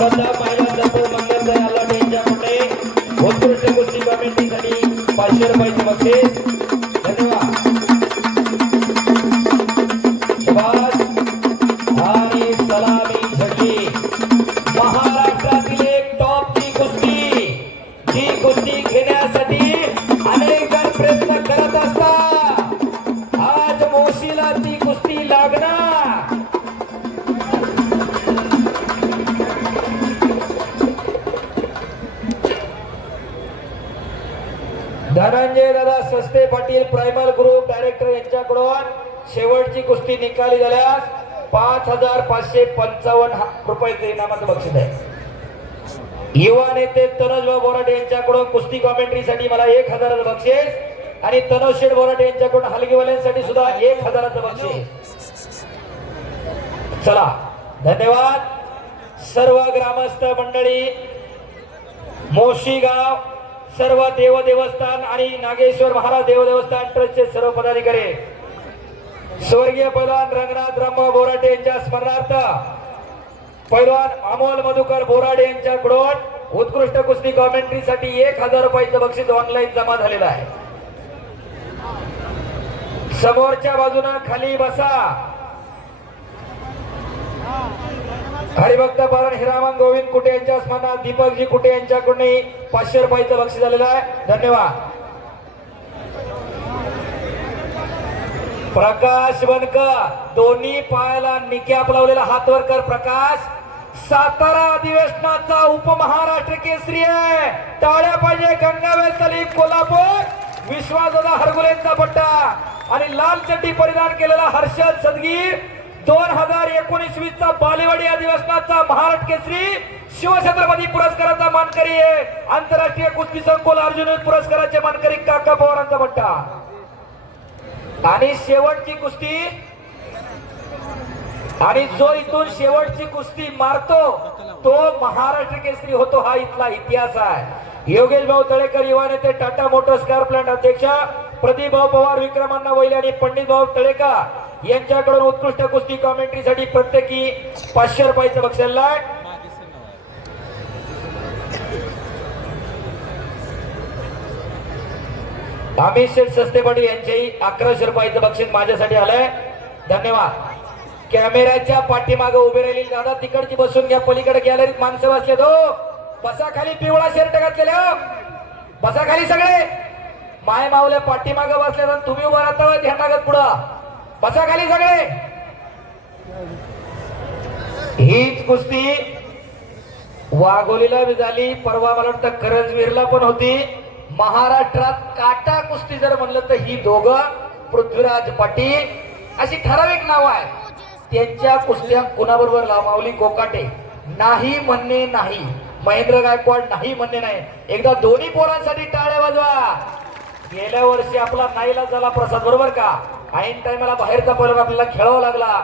श्रद्धा महिला सपोर्ट मंगल दयाला यांच्याकडे उत्कृष्ट कुस्ती कमिटीसाठी 500 रुपयाचे बक्षीस. धन्यवाद. शाबास. आणि सलामी झडली. महाराष्ट्रातील एक टॉपची कुस्ती, जी कुस्ती घेण्यासाठी अनेक जण प्रयत्न करत असतात. आज मोशीला ती कुस्ती लागणार. धनंजय दादा सस्ते पाटील प्रायमर ग्रुप डायरेक्टर यांच्याकडून शेवटची कुस्ती निकाली झाल्यास 5555 रुपयाचे इनामाचं बक्षीस आहे. युवा नेते तनुजभाऊ बोराटे यांच्याकडून कुस्ती कॉमेंट्रीसाठी मला 1000चं बक्षीस आणि तनुज शेठ बोराटे यांच्याकडून हलगीवाल्यांसाठी सुद्धा 1000चं बक्षीस. चला धन्यवाद. सर्व ग्रामस्थ मंडळी, मोशी गाव, सर्व देव देवस्थान आणि नागेश्वर महाराज देव देवस्थान ट्रस्टचे सर्व पदाधिकारी, स्वर्गीय पैलवान रंगनाथ रामभाऊ बोराटे यांच्या स्मरणार्थ पैलवान अमोल मधुकर बोराडे यांच्याकडून उत्कृष्ट कुस्ती कॉमेंट्रीसाठी 1000 रुपयाचं बक्षीस ऑनलाईन जमा झालेलं आहे. समोरच्या बाजूने खाली बसा. हरिभक्त पारण हिरामन गोविंद कुटे यांच्या स्मरणात दीपकजी कुटे यांच्याकडून 500 रुपयाचं बक्षीस झालेलं आहे. धन्यवाद. प्रकाश बनकर, दोन्ही पायाला निकॅप लावलेला हात वर कर. प्रकाश, सातारा अधिवेशनाचा उपमहाराष्ट्र केसरी आहे. टाळ्या पाहिजे. गंगावेल सलीम कोल्हापूर, विश्वासदादा हरगुलेंचा पट्टा आणि लाल चड्डी परिधान केलेला हर्षद सदगीर 2019-20 चा बालेवाडी अधिवेशनाचा महाराष्ट्र केसरी शिवछत्रपती पुरस्काराचा मानकरी आहे. आंतरराष्ट्रीय कुस्ती संकुल अर्जुन पुरस्काराचे मानकरी काका पवारांचा पट्टा. आणि शेवटची कुस्ती, आणि जो इथून शेवटची कुस्ती मारतो तो महाराष्ट्र केसरी होतो. हा इथला इतिहास आहे. योगेश भाऊ तळेकर, युवा नेते, टाटा मोटर्स कार प्लांट अध्यक्ष, प्रदीप भाऊ पवार, विक्रमांना वैले आणि पंडित भाऊ तळेकर यांच्याकडून उत्कृष्ट कुस्ती कॉमेंट्रीसाठी प्रत्येकी 500 रुपयाचं बक्षीस आहे. अमित शेठ सस्ते पाटील यांचेही 1100 रुपयाचं बक्षीस माझ्यासाठी आलंय. धन्यवाद. कॅमेऱ्याच्या पाठीमागे उभे राहिली दादा तिकडची बसून घ्या. पलीकडे गॅलरीत माणसं बसले तो बसा खाली. पिवळा शर्ट घातलेले बसा खाली. सगळे माय मावल्या पाठीमागे बसले तर तुम्ही उभा राहता ध्यान लागत पुढं बसा खाली सगळे. हीच कुस्ती वाघोलीला झाली. परवा मला वाटतं करंजवीरला पण होती. महाराष्ट्रात काटा कुस्ती जर म्हणलं तर ही दोघं, पृथ्वीराज पाटील अशी ठराविक नाव आहे. त्यांच्या कुस्त्या कुणाबरोबर लावली? कोकाटे नाही म्हणणे नाही, महेंद्र गायकवाड नाही म्हणणे नाही. एकदा दोन्ही पोरांसाठी टाळ्या वाजवा. गेल्या वर्षी आपला नाईला झाला प्रसाद, बरोबर का? ऐन टायमाला बाहेरचा पैलवान आपल्याला खेळावा लागला.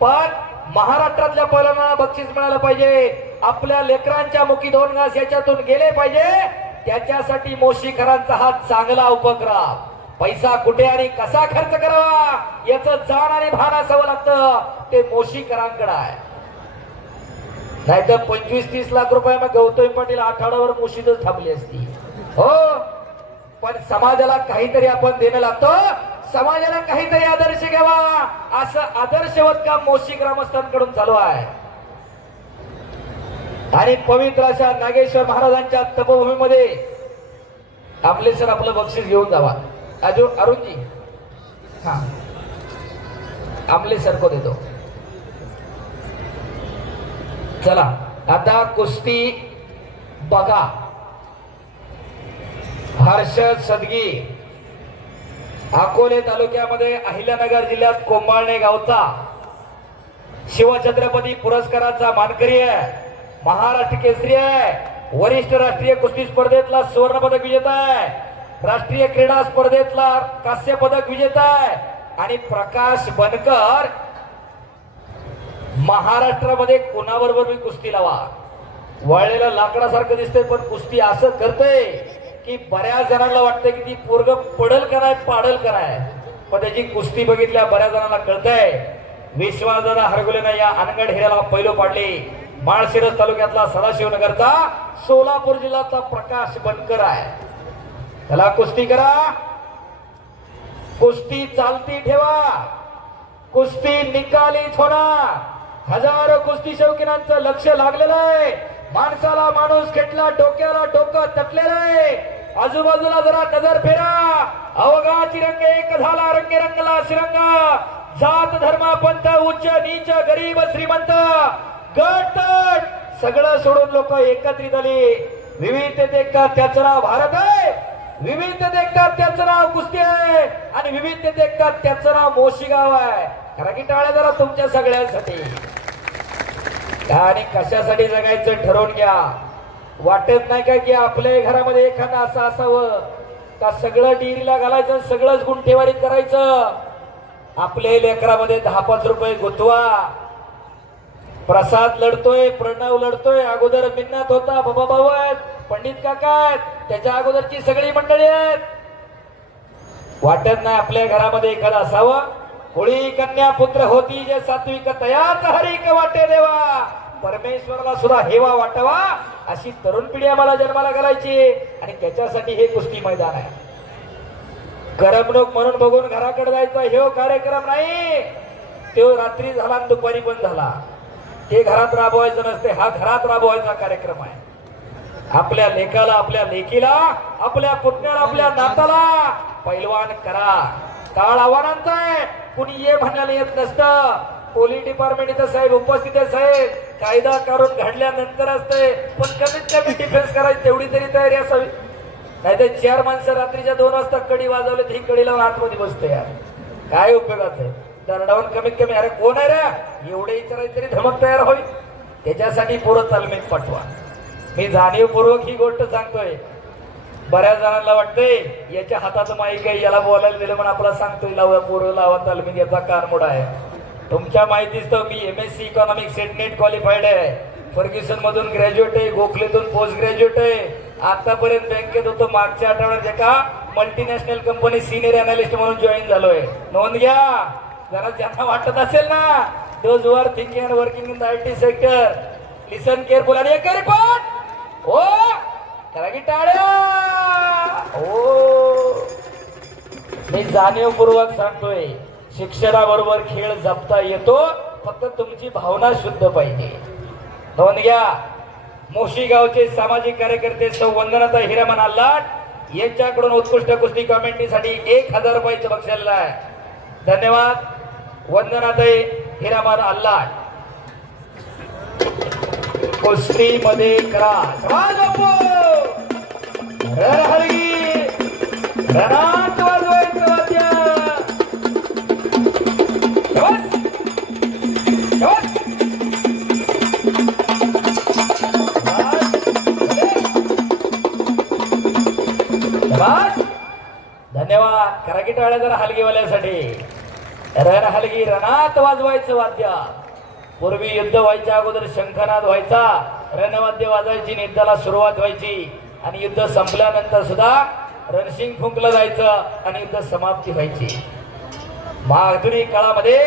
पण महाराष्ट्रातल्या पैलवानांना बक्षीस मिळालं पाहिजे. आपल्या लेकरांच्या मुखी 2 घास याच्यातून गेले पाहिजे. त्याच्यासाठी मोशीकरांचा हा चांगला उपक्रम. पैसा कुठे आणि कसा खर्च करावा याचं जाण आणि भान असावं लागतं. ते मोशीकरांकडे आहे. नाहीतर 25-30 लाख रुपये मग गौतम पाटील आठवड्यावर मोशीतच थांबली असती. हो, पण समाजाला काहीतरी आपण देणं लागतं. समाजाला काहीतरी आदर्श घ्यावा, असं आदर्शवत काम मोशी ग्रामस्थांकडून चालू आहे. आणि पवित्र अशा नागेश्वर महाराजांच्या तपोभूमीमध्ये आमले सर आपलं बक्षीस घेऊन जावा. अरुणजी, हा आमले सर को देतो. चला आता कुस्ती बघा. हर्षद सदगी अकोले तालुक्यामध्ये अहिल्यानगर जिल्ह्यात कोंबाळणे गावचा शिवछत्रपती पुरस्काराचा मानकरी आहे. महाराष्ट्र केसरी आहे. वरिष्ठ राष्ट्रीय कुस्ती स्पर्धेतला सुवर्ण पदक विजेता आहे. राष्ट्रीय क्रीडा स्पर्धेतला कांस्य पदक विजेता आहे. आणि प्रकाश बनकर महाराष्ट्रामध्ये कोणाबरोबर मी कुस्ती लावा. वळलेला लाकडासारखं दिसतंय पण कुस्ती असं करतंय की बऱ्याच जणांना वाटतंय की ती पोरग पडल कराय पाडल कराय. पण त्याची कुस्ती बघितल्या बऱ्याच जणांना कळतंय. विश्वासदादा हरगुलेनं या अनगड हिऱ्याला पैलो पाडले. माळशिरस तालुक्यातला सदाशिवनगरचा, सोलापूर जिल्ह्यातला प्रकाश बनकर आहे. त्याला कुस्ती करा, कुस्ती चालती ठेवा, कुस्ती निकालीच होणार. हजारो कुस्ती शौकीनांचं लक्ष लागलेलं आहे. माणसाला माणूस खेटला, डोक्याला डोकं तटलेलं आहे. आजूबाजूला जरा नजर फेरा. अवघा चिरंग एक झाला, रंगे रंगला शिरंगा. जात धर्म पंथ, उच्च नीच, गरीब श्रीमंत, गट तट सगळं सोडून लोक एकत्रित आली. विविधतेत त्याचं नाव भारत आहे, विविधतेत त्याचं नाव कुस्ती आहे, आणि विविधतेत त्याचं नाव मोशीगाव आहे. कारण की टाळ्या जरा तुमच्या सगळ्यांसाठी. आणि कशासाठी जगायचं ठरवून घ्या. वाटत नाही का की आपल्या घरामध्ये एखादं असं असावं का सगळं डिरीला घालायचं, सगळंच गुंठेवारी करायचं. आपल्या लेकरामध्ये 10-5 रुपये गुंतवा. प्रसाद लढतोय, प्रणव लढतोय, अगोदर मिन्नत होता, बाबा भाऊ आहेत, पंडित काका आहेत, त्याच्या अगोदरची सगळी मंडळी आहेत. वाटत नाही आपल्या घरामध्ये एखादं असावं. होळी कन्या पुत्र होती जे सात्विक तयाच हरिक वाटे देवा. परमेश्वराला सुद्धा हेवा वाटावा अशी तरुण पिढी आम्हाला जन्माला घालायची, आणि त्याच्यासाठी हे कुस्ती मैदान आहे. करमणूक म्हणून बघून घराकडे जायचा हे कार्यक्रम नाही. तो रात्री झाला आणि दुपारी पण झाला. हे घरात राबवायचं नसते, हा घरात राबवायचा कार्यक्रम आहे. आपल्या लेकाला, आपल्या लेकीला, आपल्या पुतण्याला, आपल्या नाताला पैलवान करा. काळ आव्हानांचा आहे, कुणी ये म्हणायला येत नसतं. पोलीस डिपार्टमेंट इथं साहेब उपस्थित आहे. साहेब कायदा काढून घडल्यानंतर असते, पण कमीत कमी डिफेन्स करायची तेवढी तरी तयारी असावी. नाही तर 4 माणसं रात्रीच्या 2 वाजता कडी वाजवले, ही कडी लावून आतमध्ये बसते. यार काय उपयोगाचं आहे. दरडावून कमीत कमी अरे कोण आहे रे एवढे विचारायचं तरी धमक तयार होईल. त्याच्यासाठी पोरं तालमीत पाठवा. मी जाणीवपूर्वक ही गोष्ट सांगतोय. बऱ्याच जणांना वाटतंय याच्या हातात माईक आहे, याला बोलायला दिलं म्हणून आपला सांगतोय लावा पोरं लावा तालमीत, याचा कारमोड आहे. तुमच्या माहितीच तर मी MSc इकॉनॉमिक्स नेट क्वालिफाईड आहे. फर्ग्युसन मधून ग्रॅज्युएट आहे, गोखलेतून पोस्ट ग्रॅज्युएट आहे. आतापर्यंत बँकेत होतो. मागच्या आठवड्यात एका मल्टीनॅशनल कंपनी सिनियर अनालिस्ट म्हणून जॉईन झालोय. नोंद घ्या. जरा ज्यांना वाटत असेल ना those were thinking and working in the IT sector, listen careful. आणि एक रिपोर्ट हो करा की टाळ्या. हो मी जाणीवपूर्वक सांगतोय, शिक्षणाबरोबर खेळ जपता येतो, फक्त तुमची भावना शुद्ध पाहिजे. नोंद घ्या. मोशी गावचे सामाजिक कार्यकर्ते सौ वंदनाताई हिरामन आल्लाट यांच्याकडून उत्कृष्ट कुस्ती कॉमेंट्रीसाठी 1000 रुपयाचं बक्षीस आलेलं आहे. धन्यवाद वंदनाताई हिरामन आल्लाट. कुस्ती मध्ये करा रणात वाजवायचं वाद्य. धन्यवाद. करा की टाळ्या जरा हलगीवाल्यासाठी. रण हलगी रणात वाजवायचं वाद्य. पूर्वी युद्ध व्हायच्या अगोदर शंखनाद व्हायचा, रणवाद्य वाजवायची, युद्धाला सुरुवात व्हायची, आणि युद्ध संपल्यानंतर सुद्धा रणसिंग फुंकलं जायचं आणि युद्ध समाप्ती व्हायची. आधुनिक काळामध्ये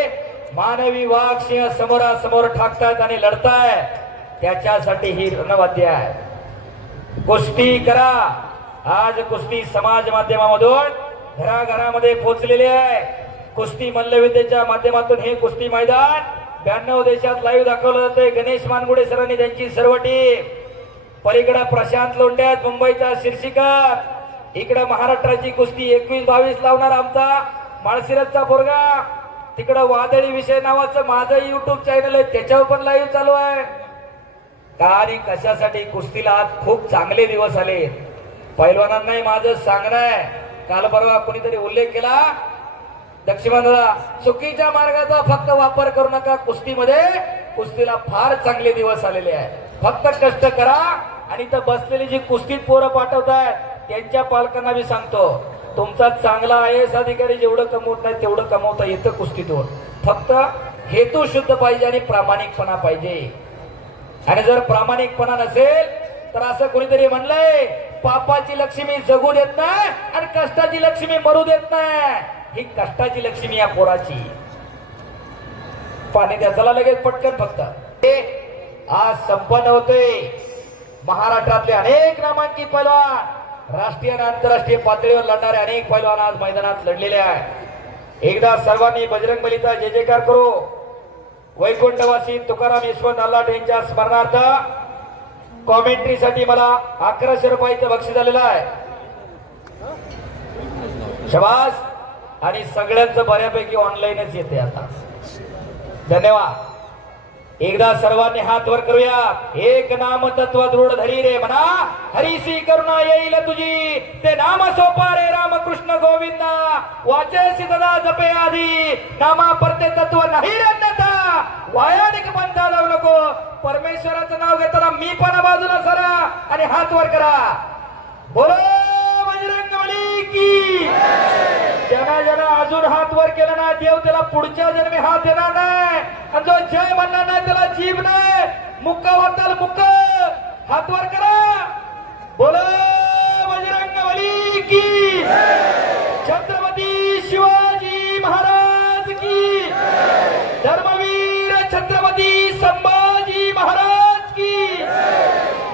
मानवी वाघ सिंह समोरासमोर ठाकतात आणि लढताय, त्याच्यासाठी ही रणवाद्य आहे. कुस्ती करा. आज कुस्ती समाज माध्यमामधून घराघरामध्ये पोहोचलेले आहे. कुस्ती मल्लविद्येच्या माध्यमातून हे कुस्ती मैदान 92 देशात लाईव्ह दाखवलं जाते. गणेश मानगुडे सरांनी त्यांची सर्व टीम. पलीकडे प्रशांत लोंढ्यात मुंबईचा शीर्षिकर, इकडे महाराष्ट्राची कुस्ती 21-22 लावणार आमचा माळशिरसचा पोरगा. तिकडं वादळी विषय नावाचं माझं YouTube चॅनल आहे, त्याच्यावर पण लाईव्ह चालू आहे. आणि कशासाठी कुस्तीला आज खूप चांगले दिवस आले. पैलवानांनाही माझं सांगणं आहे, काल परवा कोणीतरी उल्लेख केला दक्षिणाला, चुकीच्या मार्गाचा फक्त वापर करू नका कुस्तीमध्ये. कुस्तीला फार चांगले दिवस आलेले आहेत. फक्त कष्ट करा. आणि इथं बसलेली जी कुस्तीत पोरं पाठवतायत त्यांच्या पालकांना मी सांगतो, तुमचा चांगला IAS अधिकारी जेवढं कमवत नाही तेवढं कमवता येतं कुस्तीतून. फक्त हेतू शुद्ध पाहिजे आणि प्रामाणिकपणा पाहिजे. आणि जर प्रामाणिकपणा नसेल तर असं कोणीतरी म्हणलंय, पापाची लक्ष्मी जगू देत नाही आणि कष्टाची लक्ष्मी मरू देत नाही. ही कष्टाची लक्ष्मी या पोराची. पाणी द्या चला लगेच पटकन. फक्त आज संपन्न होते. महाराष्ट्रातले अनेक नामांकित पैलवान राष्ट्रीय आणि आंतरराष्ट्रीय पातळीवर लढणारे अनेक पैलवान आज मैदानात लढलेले आहेत. एकदा सर्वांनी बजरंग बलीचा जय जयकार करू. वैकुंठवासी तुकाराम यशवंत आल्हाट यांच्या स्मरणार्थ कॉमेंट्रीसाठी मला 1100 रुपयाचं बक्षीस आलेलं आहे. शबास. आणि सगळ्यांचं बऱ्यापैकी ऑनलाईनच येते आता. धन्यवाद. एकदा सर्वांनी हात वर करूया. एक नाम तत्व दृढ धरी रे म्हणा, हरीसी करुणा येईल तुझी, ते नाम सोपा रे रामकृष्ण गोविंदा, वाचेसी सदा जपे आधी, नामा परते तत्व नाही रे अन्यथा, वायानिक पंथा जाऊ नको. परमेश्वराचं नाव घेताना मी पण बाजूला सरा आणि हात वर करा. बोलो बजरंग बली की. ज्यांना ज्यांना अजून हात वर केला ना, देव त्याला पुढच्या जन्मी हात देणार नाही. आणि जो जय म्हणणार नाही त्याला जीभ नाही. मुक्का वाटाल मुक्क. हात वर करा. बोलो बजरंग बली की. छत्रपती शिवाजी महाराज की. धर्मवीर छत्रपती संभाजी महाराज की.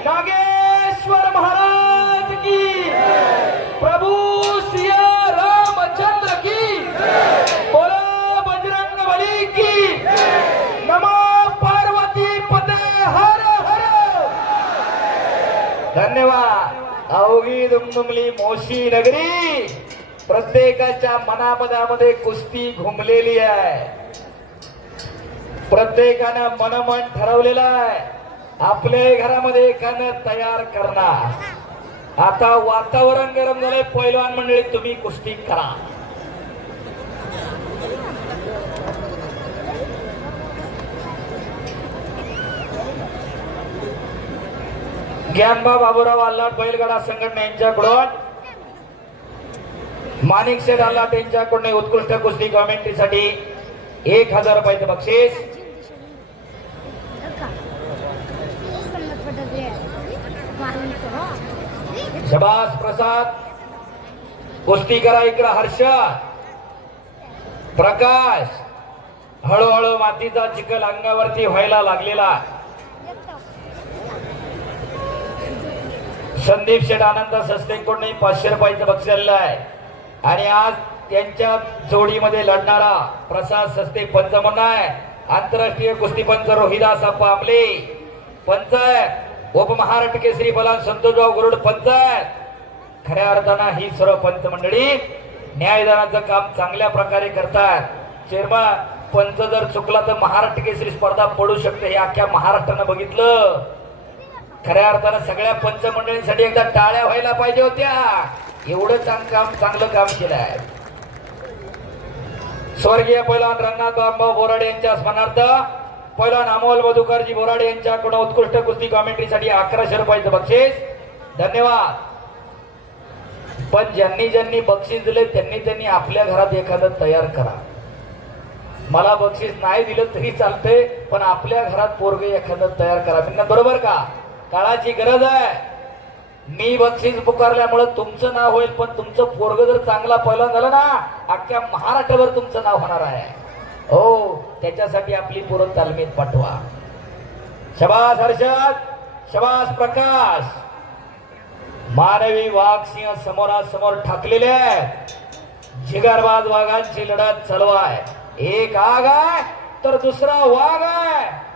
नागेश्वर महाराज की. प्रभू सिया रामचंद्र की. बोलो बजरंग बली की. नमो पार्वती पते हर हर. धन्यवाद. अवघी दुमदुमली मोशी नगरी, प्रत्येकाच्या मनामनामध्ये कुस्ती घुमलेली आहे. प्रत्येकानं मनमन ठरवलेलं आहे आपल्या घरामध्ये एखादं तयार करणार. आता वातावरण गरम झालंय. पैलवान मंडळी तुम्ही कुस्ती करा. ज्ञानबा बाबूराव आल्हाट बैलगाडा संघटना यांच्याकडून माणिक शेठ आल्हाट यांच्याकडून उत्कृष्ट कुस्ती कॉमेंट्रीसाठी 1000 रुपयाचं बक्षीस. शबास प्रसाद. कुस्ती करा. इकडं हर्ष प्रकाश. हळूहळू मातीचा चिखल अंगावरती व्हायला लागलेला. संदीप शेठ आनंद सस्तेकडून 500 रुपयाचं बक्षीस आलेलं आहे. आणि आज त्यांच्या जोडीमध्ये लढणारा प्रसाद सस्ते पंच म्हणून आहे. आंतरराष्ट्रीय कुस्ती पंच रोहिदास अप्पा आमले पंच आहे. उपमहाराष्ट्र केसरी बलान संतोषराव गुरुड पंच आहे. खऱ्या अर्थानं ही सर्व पंच मंडळी न्यायदानाचं काम चांगल्या प्रकारे करतात. चेअरमन पंच जर चुकला तर महाराष्ट्र केसरी स्पर्धा पडू शकते. हे अख्ख्या महाराष्ट्रानं बघितलं. खऱ्या अर्थानं सगळ्या पंच मंडळींसाठी एकदा टाळ्या व्हायला पाहिजे होत्या. एवढं चांगलं काम केलं आहे. स्वर्गीय पैलवान रंगनाथ बाबा बोराडे यांच्या स्मरणार्थ पैलवान अमोल मधुकरजी बोराडे यांच्याकडून उत्कृष्ट कुस्ती कॉमेंट्रीसाठी 1100 रुपयाचं बक्षीस. धन्यवाद. पण ज्यांनी बक्षीस दिले त्यांनी आपल्या घरात एखादं तयार करा. मला बक्षीस नाही दिलं तरी चालतंय, पण आपल्या घरात पोरगे एखादं तयार करा. बरोबर का? काळाची गरज आहे. मी बक्षीस पुकारल्यामुळे तुमचं नाव होईल, पण तुमचं पोरग जर चांगला पैलवान झालं ना, अख्ख्या महाराष्ट्रावर तुमचं नाव होणार आहे. हो, त्याच्यासाठी आपली पोरं तालमीत पाठवा. शबास हर्षद. शबास प्रकाश. मानवी वाघ सिंह समोरासमोर ठाकलेले आहेत. जिगरबाज वाघांची लढत चालू आहे. एक आग आहे तर दुसरा वाघ आहे.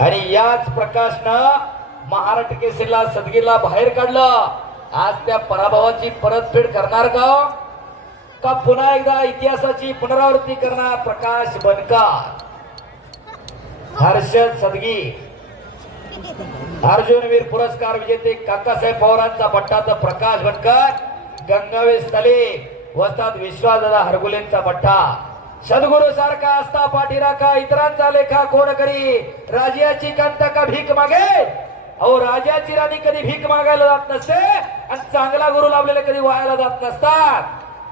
आणि याच प्रकाशनं महाराष्ट्र केसरीला सदगीरला बाहेर काढलं. आज त्या पराभवाची परतफेड करणार का पुन्हा एकदा इतिहासाची पुनरावृत्ती करणार प्रकाश बनकर. हर्षद सदगीर. अर्जुनवीर पुरस्कार विजेते काकासाहेब पवारांचा बट्टा तर प्रकाश बनकर. गंगावे स्थले वस्ताद विश्वासदादा हरगुलेंचा बट्टा. सद्गुरु सारखा असता पाठीराखा, इतरांचा लेखा कोण करी, राजाची कांता का भीक मागे. अहो, राजाची राणी कधी भीक मागायला जात नसते आणि चांगला गुरु लाभलेले कधी वायाला जात नसतात.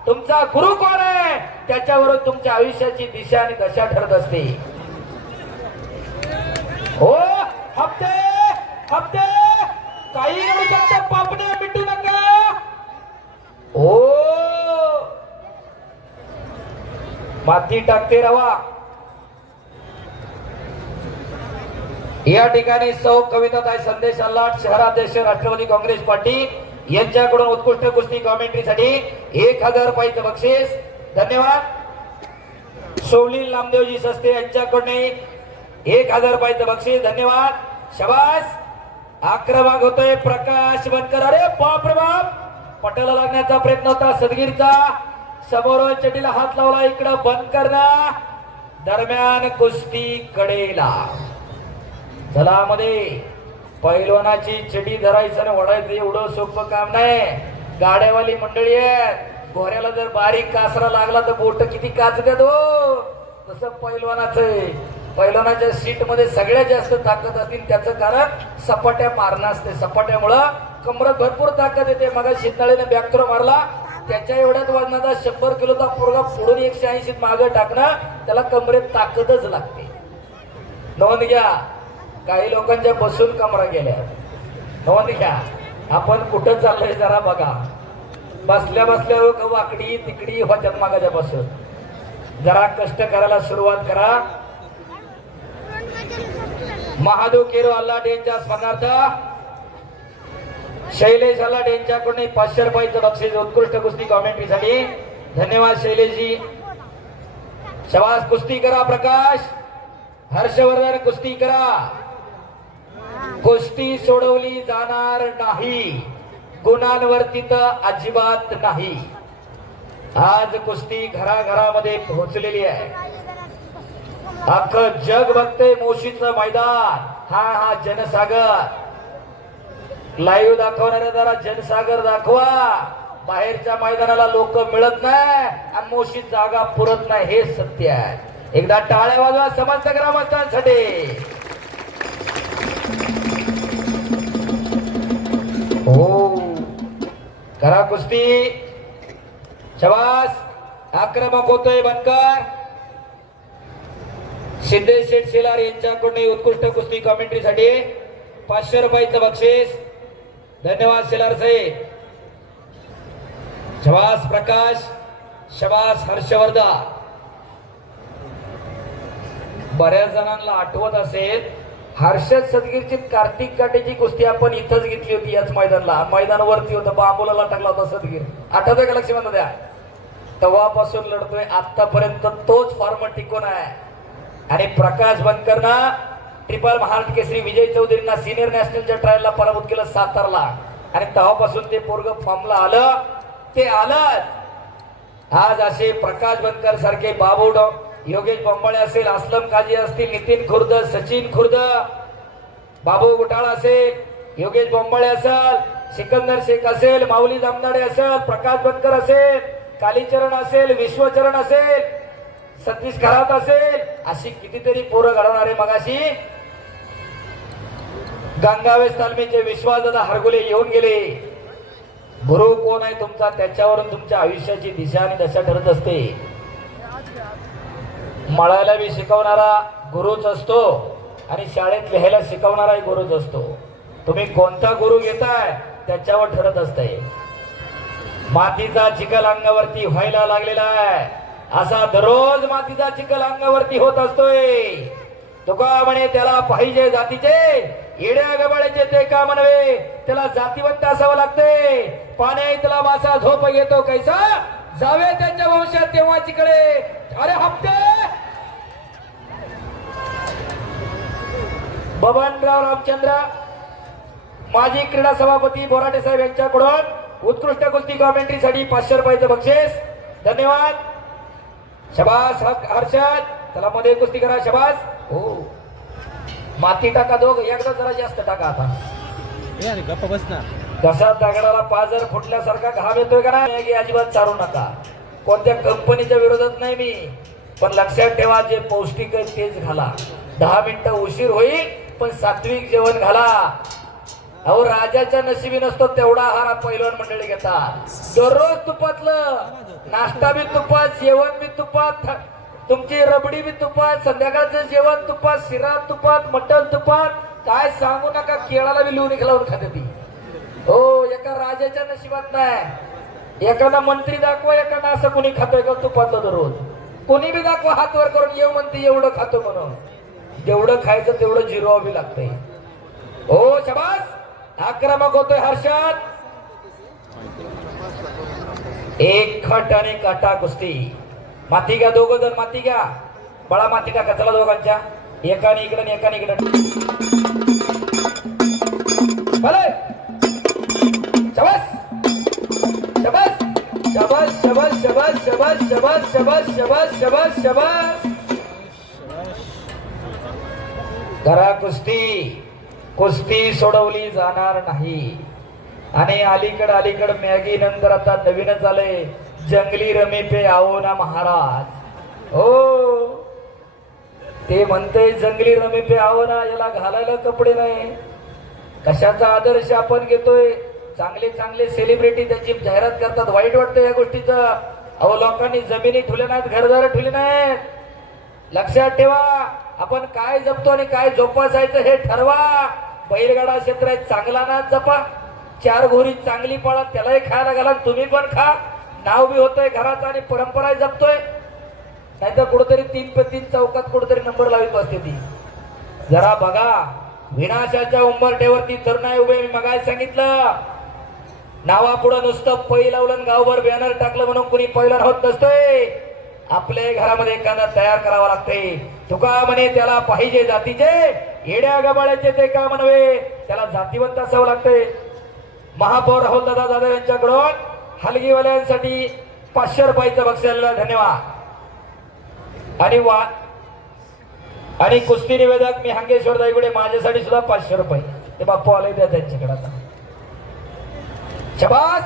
तुमचा गुरु कोण आहे त्याच्यावरून तुमच्या आयुष्याची दिशा आणि दशा ठरत असते. हो, हप्ते हप्ते काही एवढू शकते. पापणे मिटू नका. हो, माती टाकते रवा. या ठिकाणी सौ कविताताई संदेश अल्लाट शहराध्यक्ष राष्ट्रवादी काँग्रेस पार्टी यांच्याकडून उत्कृष्ट कुस्ती कॉमेंट्रीसाठी 1000 रुपयाचं बक्षीस. धन्यवाद. सोवलील नामदेवजी सस्ते यांच्याकडून 1000 रुपयाचं बक्षीस. धन्यवाद. शाबास. आक्रमक होतोय प्रकाश बनकर. अरे बाप रे बाप, पटाला लागण्याचा प्रयत्न होता सदगीरचा. समोर चटीला हात लावला इकडं बनकरना. दरम्यान कुस्ती कडेला. चला मध्ये पैलवानाची चटी धरायचं आणि ओढायचं एवढं सोपं काम नाही. गाड्यावाली मंडळी आहेत. घोड्याला जर बारीक कासरा लागला तर बोट किती काचतात हो. तसं पैलवानाच्या सीट मध्ये सगळ्यात जास्त ताकद असतील. त्याचं कारण सपाट्या मारणं असते. सपाट्यामुळं कमरात भरपूर ताकद येते. मग शितनाळीने बॅक मारला, त्याच्या एवढ्याच वजनाचा 100 किलोचा पोरगा पुढून 180 मागे टाकणं, त्याला कमरेत ताकदच लागते. नोंद घ्या. काही लोकांच्या बसून कमरा गेल्या. नोंद घ्या. आपण कुठं चाललोय जरा बघा. बसल्या बसल्या वाकडी तिकडी होत्यात मागाच्या बसून. जरा कष्ट करायला सुरुवात करा. महादेव केरो अल्लाट यांच्या स्मरणार्थ शैलेश अल्लाट यांच्याकडून 500 रुपयाचं बक्षीस उत्कृष्ट कुस्ती कॉमेंट्रीसाठी. धन्यवाद शैलेशजी. शाबास. कुस्ती करा प्रकाश. हर्षवर्धन कुस्ती करा. कुस्ती सोडवली जाणार नाही. गुणांवरती तर अजिबात नाही. आज कुस्ती घराघरामध्ये पोहोचलेली आहे. अख्खं जग बघते मोशीचं मैदान. हा जनसागर. लाईव्ह दाखवणाऱ्या जरा जनसागर दाखवा. बाहेरच्या मैदानाला लोक मिळत नाही आणि मोशीत जागा पुरत नाही, हे सत्य आहे. एकदा टाळ्या वाजवा समस्त ग्रामस्थांसाठी. हो करा कुस्ती. शाबास. आक्रमक होतोय बनकर. सिद्धेश शेठ शेलार यांच्याकडून उत्कृष्ट कुस्ती कॉमेंट्रीसाठी 500 रुपयाचं बक्षीस. धन्यवाद शेलार साहेब. शाबास प्रकाश. शाबास हर्षवर्धन. बऱ्याच जणांना आठवत असेल, हर्षद सदगीरची कार्तिक काटेची कुस्ती आपण इथंच घेतली होती. याच मैदानावरती होतं. बांबुलाला टाकला होता सदगीर. आठवतंय का लक्ष्मण द्या? तेव्हापासून लढतोय आतापर्यंत तोच फॉर्म टिकून आहे. आणि प्रकाश बनकरना ट्रिपल महाराष्ट्र केसरी विजय चौधरींना सिनियर नॅशनलच्या ट्रायलला पराभूत केलं सातारला. आणि तेव्हापासून ते पोरग फॉर्मला आलं. ते आलं. आज असे प्रकाश बनकर सारखे बाबू योगेश बंबाळे असेल, असलम काजी असतील, नितीन खुर्द, सचिन खुर्द, बाबू गुटाळ असेल, योगेश बंबाळे असेल, सिकंदर शेख असेल, माऊली जामदाडे असेल, प्रकाश बनकर असेल, कालीचरण असेल, विश्वचरण असेल, सतीश खरात असेल, अशी कितीतरी पोरं घडवणारे. मगाशी गंगावेश तालमीचे विश्वासदादा हरगुले येऊन गेले. गुरु कोण आहे तुमचा, त्याच्यावरून तुमच्या आयुष्याची दिशा आणि दशा ठरत असते. मळायला बी शिकवणारा गुरुच असतो आणि शाळेत लिहायला शिकवणाराही गुरुच असतो. तुम्ही कोणता गुरु घेताय त्याच्यावर ठरत असते. मातीचा चिखल अंगावरती व्हायला लागलेला आहे. असा दररोज मातीचा चिखल अंगावरती होत असतोय. तुका म्हणे त्याला पाहिजे जातीचे, येड्या गबाळ्याचे ते का म्हणवे, त्याला जातीवंत असावं लागते. पाण्या इथला मासा झोप घेतो कैसा, जावे त्यांच्या वंशात तेव्हा चिकडे. अरे हप्ते बबनराव रामचंद्र माजी क्रीडा सभापती बोराटे साहेब यांच्याकडून उत्कृष्ट कुस्ती कॉमेंट्रीसाठी 500 रुपयाचं बक्षीस. धन्यवाद. शबास हर्षद. चला मध्ये कुस्ती करा. शबास. हो माती टाका दोघ. एकदा जरा जास्त टाका. आता गप्पा बस ना. कसा दगडाला पाजर फुटल्यासारखा घाम येतोय का नाही, अजिबात चारू नका. कोणत्या कंपनीच्या विरोधात नाही मी, पण लक्षात ठेवा जे पौष्टिक आहे तेच घाला. 10 मिनिटं उशीर होईल पण सात्विक जेवण घाला. अहो राजाच्या नशिबी नसतो तेवढा आहार पैलवान मंडळी घेतात. दररोज तुपातलं, नाश्ता बी तुपात, जेवण बी तुपात, तुमची रबडी बी तुपात, संध्याकाळचं जेवण तुपात, शिरा तुपात, मटण तुपात. काय सांगू नका, केळाला बी लिहून खालावून खाते ती. हो एका राजाच्या नशिबात नाही. एखादा मंत्री दाखवा एखादा असं कोणी खातोय का तुपातलं दररोज. कोणी बी दाखवा हात वर करून, येऊ म्हणते एवढं खातो म्हणून. जेवढं खायचं तेवढं जिरवावी लागतंय. ओ शाबास, आक्रमक होतोय हर्षद. एक खट आणि काटा कुस्ती. माती घ्या, दोघ जण माती घ्या. बळा माती टाका चला दोघांच्या, एकाने इकडे आणि एकाने इकडे. शाबास शाबास शाबास शाबास शाबास शाबास शाबास शाबास शाबास शाबास शाबास. करा कुस्ती, कुस्ती सोडवली जाणार नाही. आणि अलीकड मॅगी नंतर आता नवीनच आलंय जंगली रमी पे आओ ना महाराज. हो, ते म्हणते जंगली रमी पे आओ ना, याला घालायला कपडे नाही. कशाचा आदर्श आपण घेतोय. चांगले चांगले सेलिब्रिटी त्याची जाहिरात करतात, वाईट वाटतं या गोष्टीचं. अहो, लोकांनी जमिनी ठेवल्या नाहीत, घरदार ठेवली नाहीत. लक्षात ठेवा, आपण काय जपतो आणि काय जोपासायचं हे ठरवा. बैलगाडा क्षेत्र आहे, चांगला ना जपा. चार घोरी चांगली पाळा, त्यालाही खायला घाला, तुम्ही पण खा. नाव बी होतंय घरात आणि परंपरा जपतोय. नाहीतर कुठेतरी 3 पे 3 चौकात कुठेतरी नंबर लावित बसते ती. जरा बघा, विनाशाच्या उंबरठ्यावरती तरुणाई उभे. मी मगाय सांगितलं, नावापुढं नुसतं पै लावलं, गावभर बॅनर टाकलं म्हणून कुणी पहिला होत नसतंय. आपल्या घरामध्ये एखादा तयार करावा लागते. तुका म्हणे त्याला पाहिजे जातीचे, येड्या गबाळ्याचे ते का म्हणवे, त्याला जातीवंत असावं लागते. महापौर राहुल दादा जाधव यांच्याकडून हलगीवाल्यांसाठी 500 रुपयाचं बक्षीस. धन्यवाद. आणि कुस्ती निवेदक मी हंगेश्वर दाईगुडे, माझ्यासाठी सुद्धा 500 रुपये. ते बाप्पू आले द्या त्यांच्याकडे. आता शबास,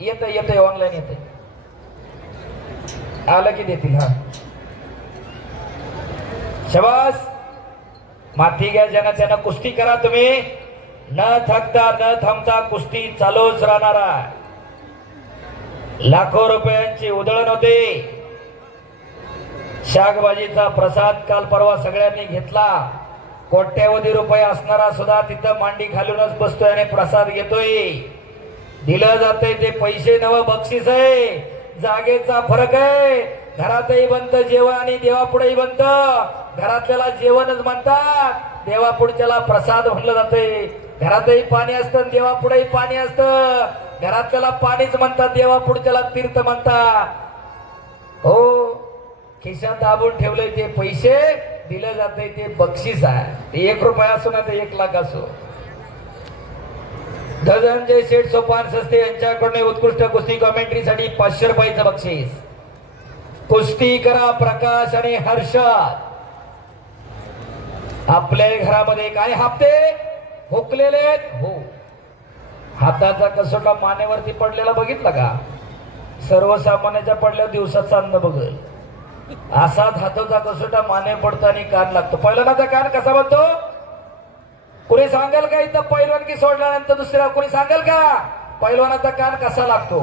येते ऑनलाईन येते, आलं की देतील. हा शबास. माथी घ्या, ज्यांना त्यांना कुस्ती करा. तुम्ही न थकता न थांबता कुस्ती चालूच राहणार आहे. लाखो रुपयांची उधळण होते. शाकभाजीचा प्रसाद काल परवा सगळ्यांनी घेतला. कोट्यावधी रुपये असणारा सुद्धा तिथं मांडी घालूनच बसतोय आणि प्रसाद घेतोय. दिलं जातंय ते पैसे नव बक्षीस आहे. जागेचा फरक आहे. घरातही बनतं जेवण आणि देवापुढेही बनतं. घरातल्याला जेवणच म्हणतात, देवापुढच्याला प्रसाद म्हणलं जातंय. घरातही पाणी असतं, देवापुढेही पाणी असतं. घरातल्याला पाणीच म्हणतात, देवापुढच्याला तीर्थ म्हणतात. हो, खिशात दाबून ठेवले ते पैसे, दिलं जाते ते बक्षीस आहे. ते 1 रुपया असो ना ते 1 लाख असो. धनंजय शेठ सोपान सस्ते यांच्याकडून उत्कृष्ट कुस्ती कॉमेंट्रीसाठी 500 रुपयाचं बक्षीस. कुस्ती करा प्रकाश आणि हर्षद. आपल्या घरामध्ये काय हप्ते हुकलेले हो. हाताचा कसोटा मानेवरती पडलेला बघितला का? सर्वसामान्याच्या पडल्या दिवसाचा अन्न बघल. असाच हाताचा कसोटा माने पडतो आणि कान लागतो. पहिलवानाचा कान कसा बनतो? कोणी सांगाल का? इथं पहिलवानकी सोडल्यानंतर दुसऱ्या कोणी सांगाल का पहिलवानाचा कान कसा लागतो?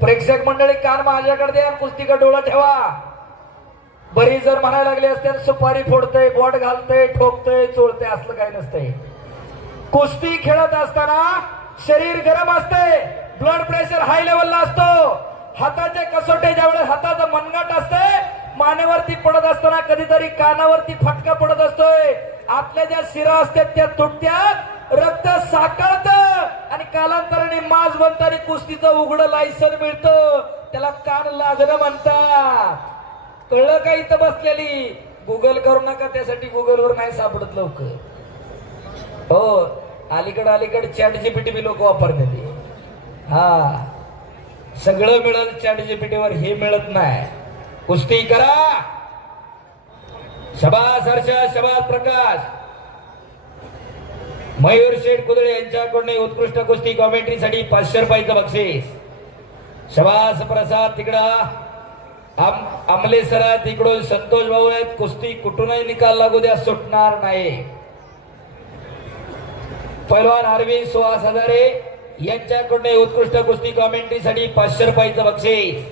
प्रेक्षक मंडळी, कान माझ्याकडे द्या, कुस्तीकडे डोळा ठेवा. बरी जर म्हणायला लागली असते सुपारी फोडतय, बोट घालतय, ठोकतय, चोळतय, असलं काही नसतंय. कुस्ती खेळत असताना शरीर गरम असते, ब्लड प्रेशर हाय लेवलला असतो. हाताचे कसोटे ज्यावेळेस हाताचं मनगट असते, मानेवरती पडत असताना कधीतरी कानावरती फटका पडत असतोय. आपल्या ज्या शिरा असतात त्या तुटत्यात, रक्त साकळत आणि कालांतराने मांस बनतं आणि कुस्तीचं उघडं लायसन मिळतं. त्याला कान लागणं म्हणतात. कळलं का? इथं बसलेली गुगल करू नका, त्यासाठी गुगलवर नाही सापडत लवकर. हो, अलीकडे चॅट जीपीटी बी लोक वापरते. हा, सगळं मिळेल चॅट जीपीटीवर, हे मिळत नाही. कुस्ती करा. शबास हर्षद, शबास प्रकाश. मयूर शेठ कुदळे यांच्याकडून उत्कृष्ट कुस्ती कॉमेंट्रीसाठी 500 रुपयाचं बक्षीस. शबास प्रसाद तिकडं. आमले सरा तिकडून संतोष भाऊ आहेत. कुस्ती कुठूनही निकाल लागू द्या, सुटणार नाही. पैलवान अरविंद सुहास हजारे यांच्याकडून उत्कृष्ट कुस्ती कॉमेंट्रीसाठी 500 रुपयाचं बक्षीस.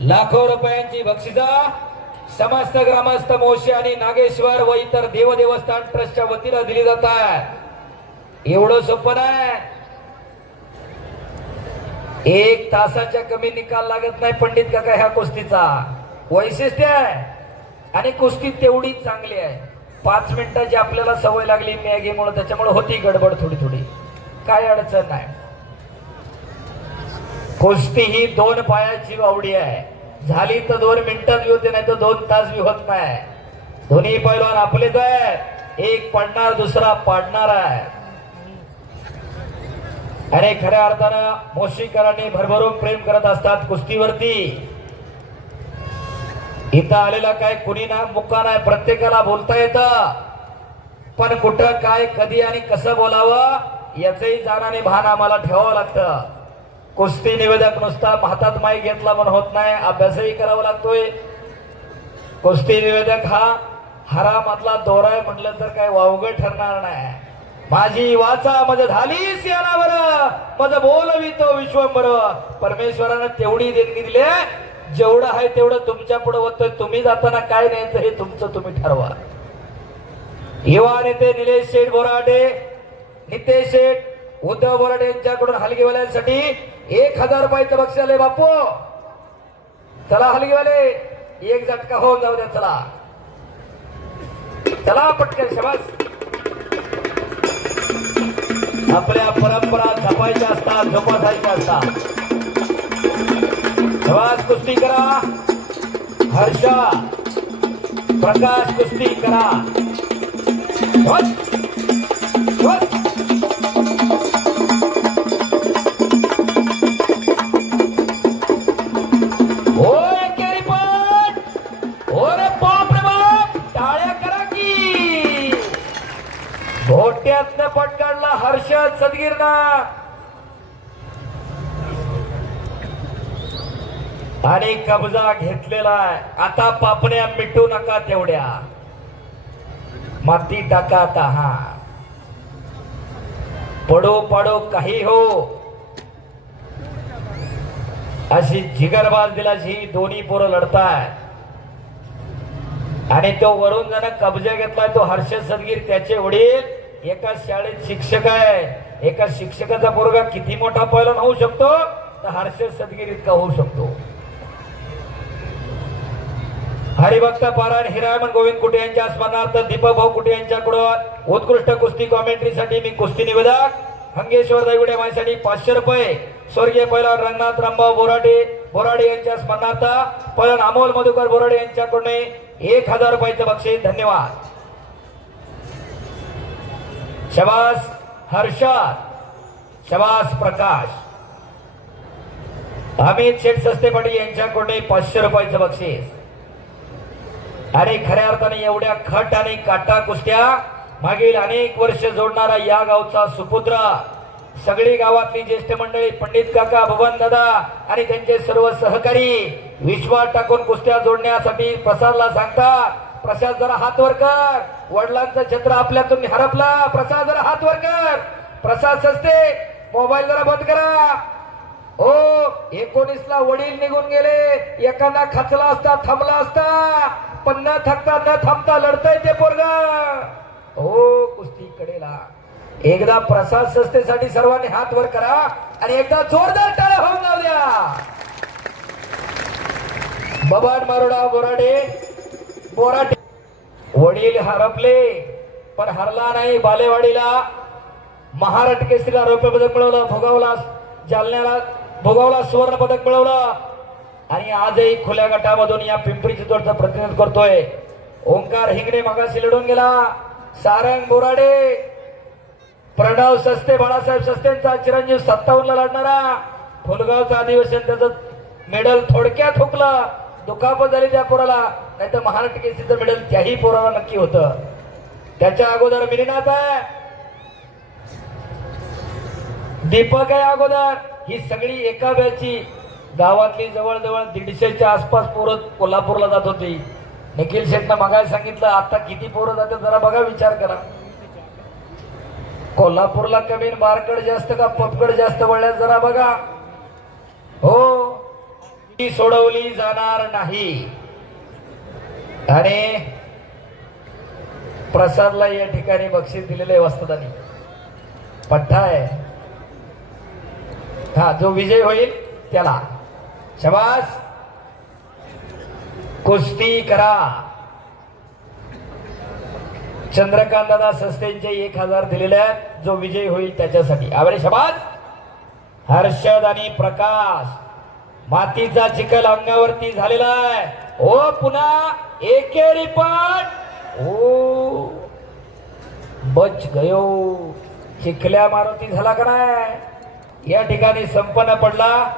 लाखो रुपयांची बक्षिसा समस्त ग्रामस्थ मोशी आणि नागेश्वर व इतर देवस्थान ट्रस्टच्या वतीनं दिली जातात. एवढं सोपं नाही. 1 तासाच्या कमी निकाल लागत नाही पंडित काका. ह्या कुस्तीचा वैशिष्ट्य आहे आणि कुस्ती तेवढी चांगली आहे. 5 मिनिटाची आपल्याला सवय लागली मॅगीमुळे, त्याच्यामुळे होती गडबड थोडी थोडी, काय अडचण नाही. कुस्ती ही 2 पायाची वावडी आहे. झाली तर 2 मिनिटात बी होते, नाही तर 2 तास बी होत नाही. दोन्ही पैलवान आपलेच आहेत, एक पडणार दुसरा पाडणार आहे. आणि खऱ्या अर्थानं मोशीकरांनी भरभरून प्रेम करत असतात कुस्तीवरती. इथं आलेला काय कुणी ना मुक्का नाही, प्रत्येकाला बोलता येतं, पण कुठं काय कधी आणि कसं बोलावं याचंही जाण आणि भान आम्हाला ठेवावं लागतं. कुस्ती निवेदक नुसता हातात माईक घेतला पण होत नाही, अभ्यासही करावा लागतोय. कुस्ती निवेदक हा हारामधला दोरा आहे म्हटलं तर काय वावगं ठरणार नाही. माझी वाचा मज झालीस यानावर, मज बोलवितो विश्वंभर. परमेश्वरानं तेवढी देणगी दिली, जेवढं आहे तेवढं तुमच्या पुढे होतंय. तुम्ही जाताना काय न्यायचं हे तुमचं तुम्ही ठरवा. युवा नेते निलेश शेठ बोराडे, नितेश शेठ, उद्धव बोराडे यांच्याकडून हलगीवाल्यांसाठी 1000 रुपयाचं बक्षीस आले. बापू चला हलगीवाले, एक झटका होऊन जाऊ द्या. चला चला पटकन, शाबास. आपल्या परंपरा जपायच्या असतात, जोपासायच्या असतात. शाबास, कुस्ती करा. हर्षा प्रकाश कुस्ती करा. भोट्यातनं पट काढला हर्षद सदगीरना. आणि कब्जा घेतलेला आहे. आता पापण्या मिटू नका तेवढ्या, माती टाका. आता हा पडो पडो काही हो, अशी जिगरबाज दिलाशी दोन्ही पोरं लढतायत. आणि तो वरून ज्यानं कब्जा घेतलाय तो हर्षद सदगीर, त्याचे वडील एका शाळेत शिक्षक आहे. एका शिक्षकाचा पोरगा किती मोठा पैलवान होऊ शकतो, तर हर्षद सदगीर इतका होऊ शकतो. हरिभक्त पारायण हिरामन गोविंद कुटे यांच्या स्मरणार्थ दीपक भाऊ कुटे यांच्याकडून उत्कृष्ट कुस्ती कॉमेंट्रीसाठी मी कुस्ती निवेदक हंगेश्वर दैवडे माझ्यासाठी 500 रुपये. स्वर्गीय पैलवान रंगनाथ रामभाऊ बोराडे यांच्या स्मरणार्थ पैलवान अमोल मधुकर बोराडे यांच्याकडून 1000 रुपयाचं बक्षीस. धन्यवाद. शबास हर्षद, शबास प्रकाश. अमित शेठ सस्ते पाटील यांच्याकडून 500 रुपयाचं बक्षीस. आणि खऱ्या अर्थाने एवढ्या खट आणि काटा कुस्त्या मागील अनेक वर्ष जोडणारा या गावचा सुपुत्र, सगळी गावातली ज्येष्ठ मंडळी, पंडित काका, भवन दादा आणि त्यांचे सर्व सहकारी विश्वास टाकून कुस्त्या जोडण्यासाठी प्रसादला सांगतात. प्रसाद जरा हात वर कर, वडिलांचं छत्र आपल्यातून हरपला. प्रसाद जरा हात वर कर. प्रसाद सस्ते, मोबाईल जरा बंद करा. हो 19 ला वडील निघून गेले, एखादा खचला असता, थांबला असता, पण न थकता न थांबता लढतय ते पोरगा. हो कुस्ती कडेला. एकदा प्रसाद सस्तेसाठी सर्वांनी हात वर करा आणि एकदा जोरदार टाळ्या होऊन जाऊ द्या. बबाड मारोडा बोराडे वडील हरपले पण हरला नाही. बालेवाडीला महाराष्ट्र केसरीला रौप्य पदक मिळवलं, भोगावला जालन्याला भोगावला सुवर्ण पदक मिळवलं. आणि आजही खुल्या गटामधून या पिंपरी चिंचवडचं प्रतिनिधित्व करतोय. ओंकार हिंगणे मागाशी लढून गेला. सारंग बोराडे, प्रणव सस्ते, बाळासाहेब सस्तेंचा चिरंजीव 57 ला लढणारा. फुलगावचं अधिवेशन त्याचं मेडल थोडक्यात हुकलं, दुखापत झाली त्या पोराला, नाही तर महाराष्ट्र केसरीचं मेडल त्याही पोराला नक्की होतं. त्याच्या अगोदर मिरीनाथ आहे, दीपक आहे अगोदर. ही सगळी एका बॅचची गावातली जवळजवळ 150च्या आसपास पोरं कोल्हापूरला जात होती. निखिल शेठनं मगायला सांगितलं आता किती पोरं जाते जरा बघा, विचार करा. कोल्हापूरला कमी, बारकड जास्त का पपकड जास्त वळल्या जरा बघा. हो ती सोडवली जाणार नाही. आणि प्रसादला या ठिकाणी बक्षीस दिलेले वस्तादानी पठ्ठा आहे. हा जो विजय होईल त्याला शबास. कुस्ती करा. चंद्रकांत दादा सस्तेंचे 1000 दिलेले आहेत, जो विजयी होईल त्याच्यासाठी. आवरे शाबास. हर्षद आणि प्रकाश, मातीचा चिखल अंगावरती झालेला आहे. ओ पुन्हा एकेरी पण ओ बच गयो. चिखल्या मारुती झाला का नाही या ठिकाणी संपन्न पडला.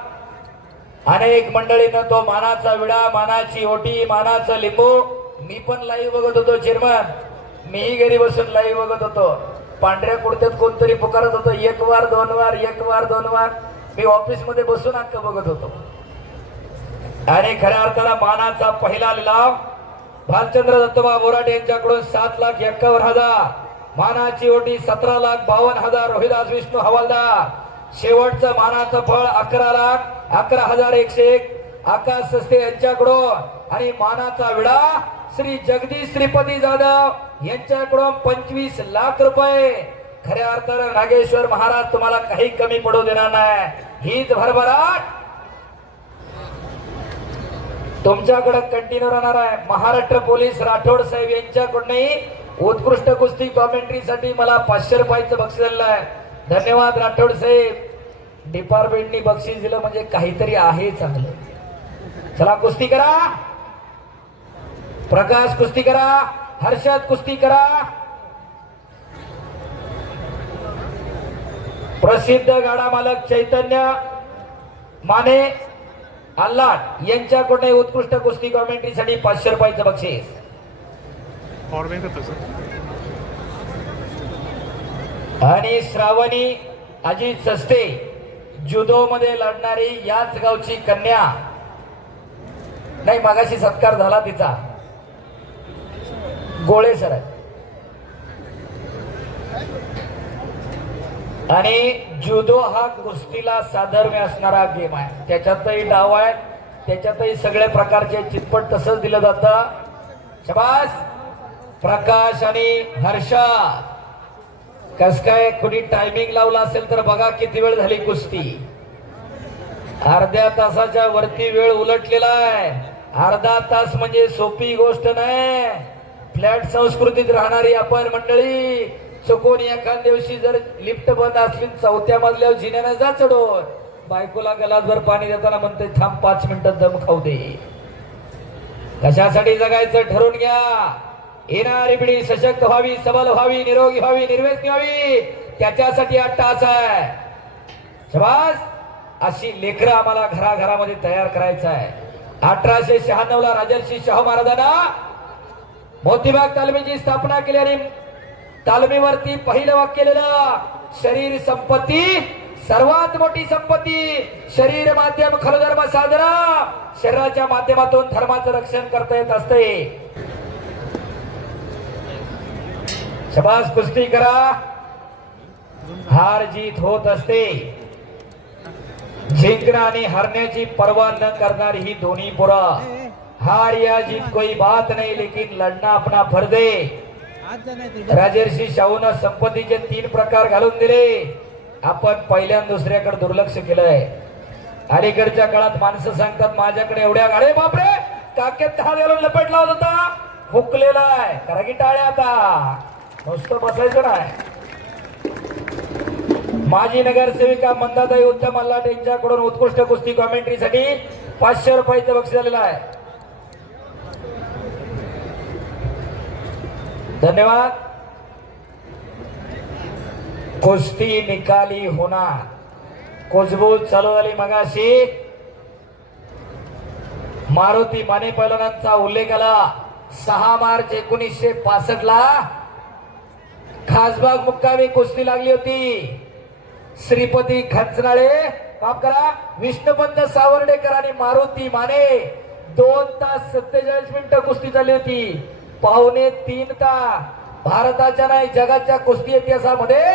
अनेक मंडळीनं तो मानाचा विडा, मानाची ओटी, मानाचं लिंबू. मी पण लाईव्ह बघत होतो चेअरमन, मीही घरी बसून लाईव्ह बघत होतो. पांढऱ्या कुर्त्यात कोणतरी पुकारत होतं 1 वार 2 वार 1 वार 2 वार. मी ऑफिस मध्ये बसून अख्ख बघत होतो. आणि खऱ्या अर्थाला मानाचा पहिला लिलाव भालचंद्र दत्तोबा बोराटे यांच्याकडून 7,51,000. मानाची ओटी 17,52,000 रोहिदास विष्णू हवालदार. शेवटचं मानाचं फळ 11,11,101 आकाश सस्ते यांच्याकडून. आणि मानाचा विडा श्री जगदीश श्रीपती जाधव यांच्याकडून 25 लाख रुपये. खऱ्या अर्थानं नागेश्वर महाराज तुम्हाला काही कमी पडू देणार नाही. हीच भरभराट तुमच्याकडे कंटिन्यू राहणार आहे. महाराष्ट्र पोलीस राठोड साहेब यांच्याकडूनही उत्कृष्ट कुस्ती कॉमेंट्रीसाठी मला 500 रुपयाचं बक्षीस दिलेलं आहे. धन्यवाद राठोड साहेब. डिपार्टमेंटनी बक्षीस दिलं म्हणजे काहीतरी आहे चांगलं. चला कुस्ती करा. प्रकाश कुस्ती करा. हर्षद कुस्ती करा. प्रसिद्ध गाडा मालक चैतन्य माने आल्लाट यांच्याकडून उत्कृष्ट कुस्ती कॉमेंट्रीसाठी 500 रुपयाचं बक्षीस. आणि श्रावणी अजित सस्ते जुदो मध्ये लढणारी याच गावची कन्या. नाही मगाशी सत्कार झाला तिचा, गोळे सर. आणि जुदो हा कुस्तीला साधर्म्य असणारा गेम आहे. त्याच्यातही डाव आहे, त्याच्यातही सगळ्या प्रकारचे चितपट तसंच दिलं जातं. शबास. प्रकाश आणि हर्षा कस काय कुणी टायमिंग लावला असेल तर बघा किती वेळ झाली कुस्ती. अर्ध्या तासाच्या वरती वेळ उलटलेला आहे. अर्धा तास म्हणजे सोपी गोष्ट नाही. फ्लॅट संस्कृतीत राहणारी आपण मंडळी चुकून एखाद दिवशी जर लिफ्ट बंद असली 4थ्या मजल्यावर जिन्यानं जा चढून, बायकोला गलासभर पाणी देताना म्हणते थांब 5 मिनिटं दम खाऊ दे. कशासाठी जगायचं ठरवून घ्या. येणारी पिढी सशक्त व्हावी, सबल व्हावी, निरोगी व्हावी, निर्व्यसनी व्हावी, त्याच्यासाठी 8 तास आहे. शबास. अशी लेकरं आम्हाला घराघरामध्ये तयार करायचं आहे. 1896 ला राजर्षी शाहू महाराजांना मोतीबाग तालमीची स्थापना केली. आणि तालमीवरती पहिलं वाक्य लिहिलं, शरीर संपत्ती सर्वात मोठी संपत्ती. शरीर माध्यम खल धर्म साधना. शरीराच्या माध्यमातून धर्माचं रक्षण करता येत असते. शबास. कुस्ती करा. हार जीत होत असते. जिंकणं आणि हरण्याची पर्वा न करणारी ही दोन्ही पोरं. हार या जीत कोई बात नहीं, लेकिन लढना अपना फर्ज है. राजर्षी शाहूनं संपत्तीचे 3 प्रकार घालून दिले. आपण पहिल्या दुसऱ्याकडे दुर्लक्ष केलंय. अलीकडच्या काळात माणसं सांगतात माझ्याकडे एवढ्या गाड्या, बापरे काकेत हात घालून लपेट लावत होता, हुकलेला आहे. करा की टाळ्या आता, नुसतं बसायचं नाही. माजी नगरसेविका मंदाताई उत्तम मल्हाट यांच्याकडून उत्कृष्ट कुस्ती कॉमेंट्रीसाठी 500 रुपयाचं बक्षीस झालेलं आहे. धन्यवाद. कुस्ती निकाली होणार. कुजबूज चालू झाली मगाशी. मारुती माने पैलवानांचा उल्लेख आला. 6 मार्च 1965 ला खासबाग मुक्कामी कुस्ती लागली होती. श्रीपती खंचनाळे, माफ करा, विष्णुपंत सावर्डेकर आणि मारुती माने 2 तास 47 मिनिटं कुस्ती झाली होती. 2.25 तास. भारताच्या नाही जगाच्या कुस्ती इतिहासामध्ये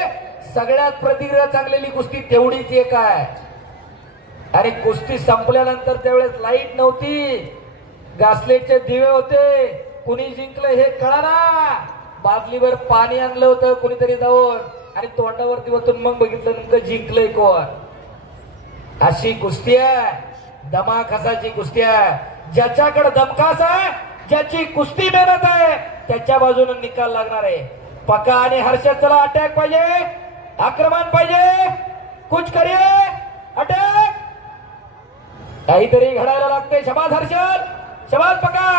सगळ्यात प्रतिक्रिया चांगलेली कुस्ती तेवढीच एक आहे. आणि कुस्ती संपल्यानंतर त्यावेळेस लाईट नव्हती, घासलेटचे दिवे होते. कुणी जिंकलं हे कळाना. बादलीवर पाणी आणलं होतं कुणीतरी जाऊन आणि तोंडावरती वतून मग बघितलं नेमकं जिंकलंय कोण. अशी कुस्ती आहे. दमाखासाची कुस्ती आहे. ज्याच्याकडे दमखास आहे, ज्याची कुस्ती मेहनत आहे, त्याच्या बाजूने निकाल लागणार आहे. पका आणि हर्षद चला अटॅक पाहिजे, आक्रमण पाहिजे, कुछ करिये अटॅक, काहीतरी घडायला लागते. शबाज हर्षद, शबाज पका.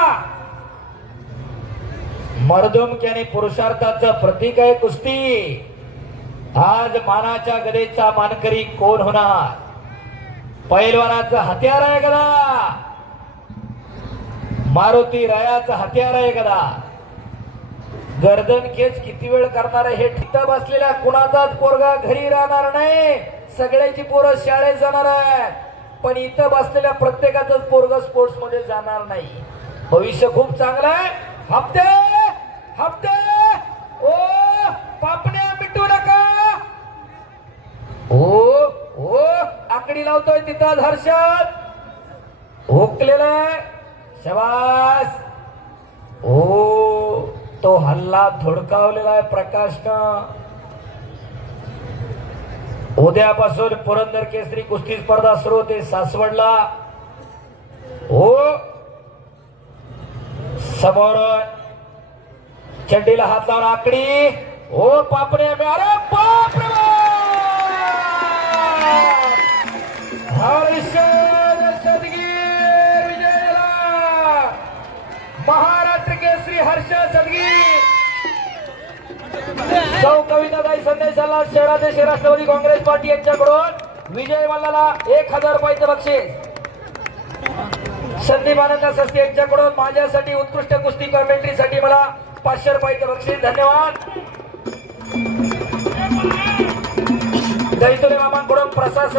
मर्दुमकी आणि पुरुषार्थाचं प्रतीक आहे कुस्ती. आज मानाच्या गदेचा मानकरी कोण होणार? पैलवानाचं हत्यार आहे गदा, मारुती रायाचं हत्यार आहे गदा. गर्दन खेच किती वेळ करणार आहे हे ठिकाण बसलेल्या कुणाचाच पोरगा घरी राहणार नाही. सगळ्याची पोरं शाळेत जाणार आहेत, पण इथं बसलेल्या प्रत्येकाचंच पोरग स्पोर्ट्स मध्ये जाणार नाही. भविष्य खूप चांगलं आहे. हप्ते हप्ते ओ पापण्या मिटू नका. ओ आकडी लावतोय तिथं हर्षद, हुकलेला आहे. शबास. ओ तो हल्ला धुडकावलेला आहे प्रकाशनं. उद्यापासून पुरंदर केसरी कुस्ती स्पर्धा सुरू होते सासवडला. हो समोर चड्डीला हात लावून आकडी. ओ पापणे, अरे बाप रे हर्षद सदगीर विजयाला. महाराष्ट्र केसरी हर्षद सदगीर. सौ कविताताई संदेशाला शहराध्यक्ष राष्ट्रवादी काँग्रेस पार्टी यांच्याकडून विजय मल्लाला 1000 रुपयाचं बक्षीस. संदीप आनंद सस्ते यांच्याकडून माझ्यासाठी उत्कृष्ट कुस्ती कॉमेंट्रीसाठी मला 500 रुपयाचं बक्षीस. धन्यवाद. दैतोले मामांकडून प्रशासन